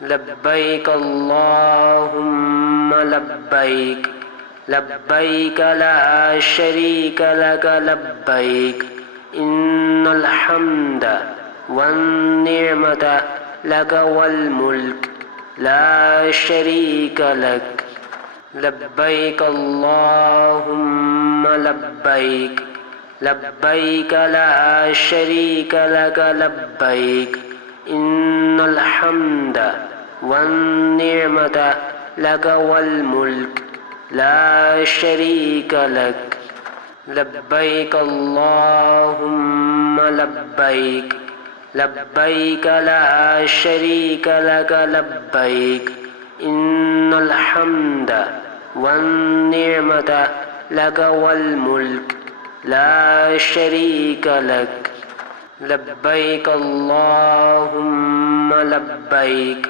لبيك اللهم لبيك لبيك لا شريك لك لبيك إن الحمد والنعمة لك والملك لا شريك لك لبيك اللهم لبيك لبيك لا شريك لك لبيك إن الحمد والنعمة لك والملك لا شريك لك لبيك اللهم لبيك لبيك لا شريك لك لبيك إن الحمد والنعمة لك والملك لا شريك لك لبيك اللهم لبيك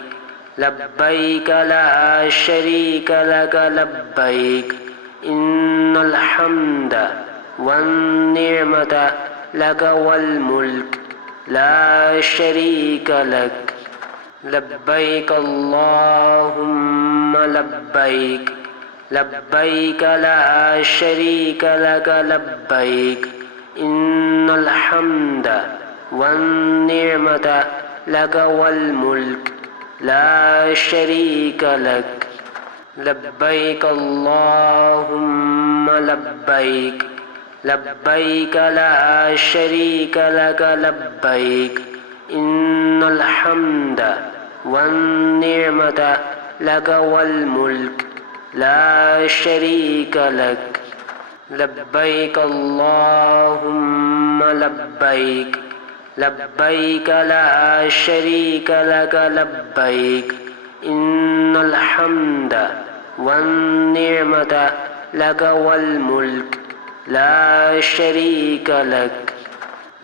لبيك لا شريك لك لبيك إن الحمد والنعمة لك والملك لا شريك لك لبيك اللهم لبيك لبيك لا شريك لك لبيك إن الحمد والنعمة لك والملك لا شريك لك لبيك اللهم لبيك لبيك لا شريك لك لبيك إن الحمد والنعمة لك والملك لا شريك لك لبيك اللهم لبيك لبيك لا شريك لك لبيك إن الحمد والنعمة لك والملك لا شريك لك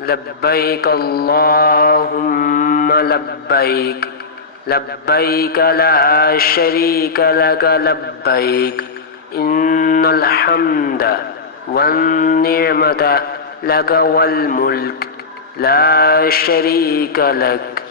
لبيك اللهم لبيك لبيك لا شريك لك لبيك إن الحمد والنعمة لك والملك لا شريك لك